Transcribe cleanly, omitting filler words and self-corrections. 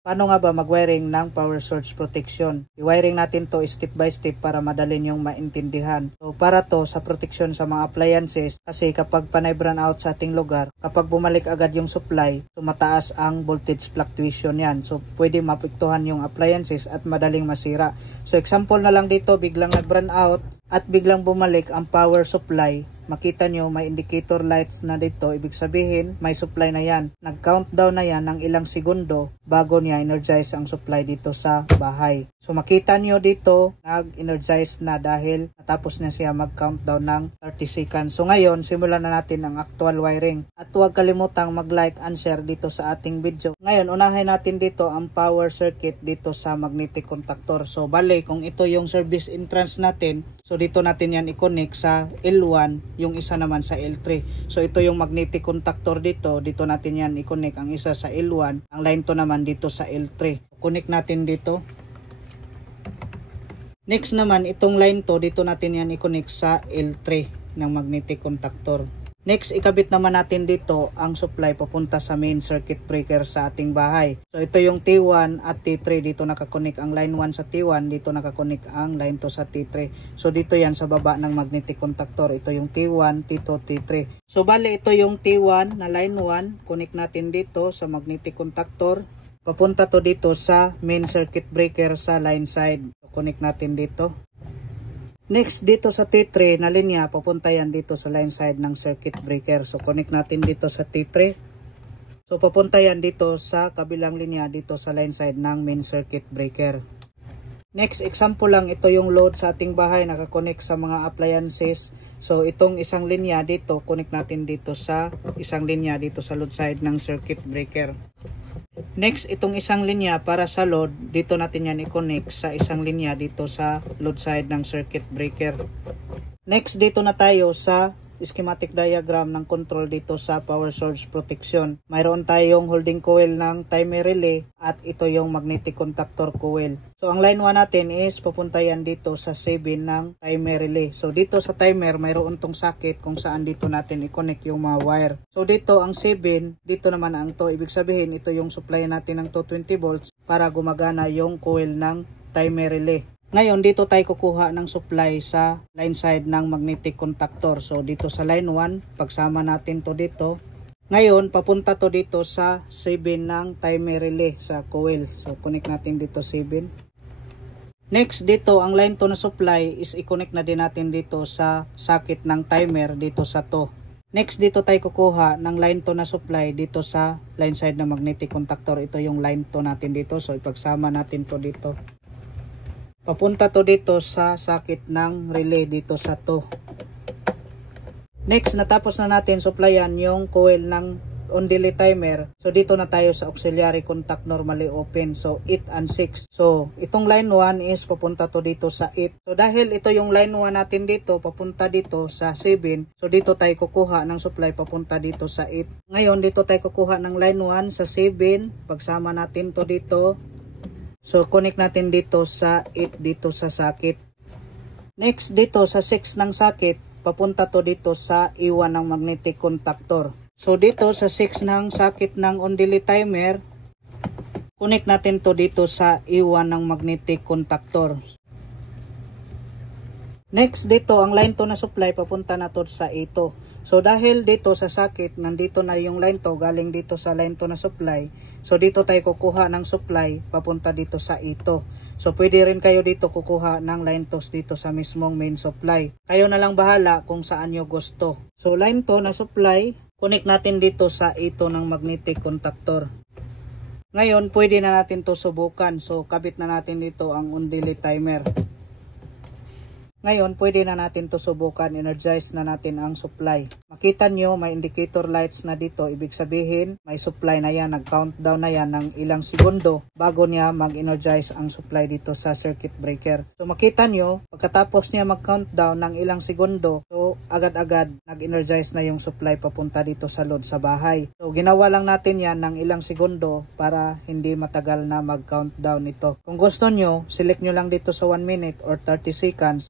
Paano nga ba mag-wiring ng power source protection? I-wiring natin to step by step para madali nyong maintindihan. So para to sa protection sa mga appliances, kasi kapag panay brown out sa ating lugar, kapag bumalik agad yung supply, so mataas ang voltage fluctuation yan. So pwede mapektuhan yung appliances at madaling masira. So example na lang dito, biglang nag-brown out at biglang bumalik ang power supply. Makita nyo may indicator lights na dito, ibig sabihin may supply na yan. Nag-countdown na yan ng ilang segundo bago niya energize ang supply dito sa bahay. So makita nyo dito nag-energize na dahil natapos na siya mag-countdown ng 30 seconds. So ngayon simulan na natin ang actual wiring. At huwag kalimutang mag-like and share dito sa ating video. Ngayon unahin natin dito ang power circuit dito sa magnetic contactor. So bale kung ito yung service entrance natin, so dito natin yan i-connect sa L1, yung isa naman sa L3. So ito yung magnetic contactor dito natin yan i-connect ang isa sa L1, ang line to naman dito sa L3. Connect natin dito. Next naman itong line to dito natin yan i-connect sa L3 ng magnetic contactor. Next, ikabit naman natin dito ang supply papunta sa main circuit breaker sa ating bahay. So ito yung T1 at T3, dito nakakonik ang line 1 sa T1, dito nakakonik ang line 2 sa T3. So dito yan sa baba ng magnetic contactor, ito yung T1, T2, T3. So bale ito yung T1 na line 1, connect natin dito sa magnetic contactor. Papunta to dito sa main circuit breaker sa line side. So connect natin dito. Next, dito sa T3 na linya, papunta yan dito sa line side ng circuit breaker. So, connect natin dito sa T3. So, papunta yan dito sa kabilang linya, dito sa line side ng main circuit breaker. Next, example lang, ito yung load sa ating bahay, nakakonect sa mga appliances. So, itong isang linya dito, connect natin dito sa isang linya dito sa load side ng circuit breaker. Next, itong isang linya para sa load, dito natin yan i-connect sa isang linya dito sa load side ng circuit breaker. Next, dito na tayo sa schematic diagram ng control dito sa power source protection. Mayroon tayong holding coil ng timer relay at ito yung magnetic contactor coil. So ang line 1 natin is papunta yan dito sa 7 ng timer relay. So dito sa timer mayroon tong socket kung saan dito natin i-connect yung mga wire. So dito ang 7, dito naman ang to. Ibig sabihin ito yung supply natin ng 220 volts para gumagana yung coil ng timer relay. Ngayon, dito tayo kukuha ng supply sa line side ng magnetic contactor. So, dito sa line 1, pagsama natin to dito. Ngayon, papunta to dito sa 7 ng timer relay sa coil. So, connect natin dito 7. Next, dito, ang line to na supply is i-connect na din natin dito sa socket ng timer dito sa to. Next, dito tayo kukuha ng line to na supply dito sa line side ng magnetic contactor. Ito yung line to natin dito. So, ipagsama natin to dito. Papunta to dito sa socket ng relay dito sa to. Next, natapos na natin supplyan yung coil ng on delay timer. So dito na tayo sa auxiliary contact normally open. So 8 and 6. So itong line 1 is papunta to dito sa 8. So dahil ito yung line 1 natin dito papunta dito sa 7. So dito tayo kukuha ng supply papunta dito sa 8. Ngayon dito tayo kukuha ng line 1 sa 7. Pagsama natin to dito. So, connect natin dito sa 8 dito sa socket. Next, dito sa 6 ng socket, papunta to dito sa E1 ng magnetic contactor. So, dito sa 6 ng socket ng on delay timer, connect natin to dito sa E1 ng magnetic contactor. Next, dito, ang line to na supply, papunta na to sa E2. So, dahil dito sa socket, nandito na yung line to, galing dito sa line to na supply. So, dito tayo kukuha ng supply, papunta dito sa E2. So, pwede rin kayo dito kukuha ng line to dito sa mismong main supply. Kayo na lang bahala kung saan nyo gusto. So, line to na supply, connect natin dito sa E2 ng magnetic contactor. Ngayon, pwede na natin to subukan. So, kabit na natin dito ang on delay timer. Ngayon, pwede na natin to subukan, energize na natin ang supply. Makita nyo, may indicator lights na dito. Ibig sabihin, may supply na yan, nag-countdown na yan ng ilang segundo bago niya mag-energize ang supply dito sa circuit breaker. So makita nyo, pagkatapos niya mag-countdown ng ilang segundo, so agad-agad nag-energize na yung supply papunta dito sa load sa bahay. So ginawa lang natin yan ng ilang segundo para hindi matagal na mag-countdown ito. Kung gusto nyo, select nyo lang dito sa 1 minute or 30 seconds.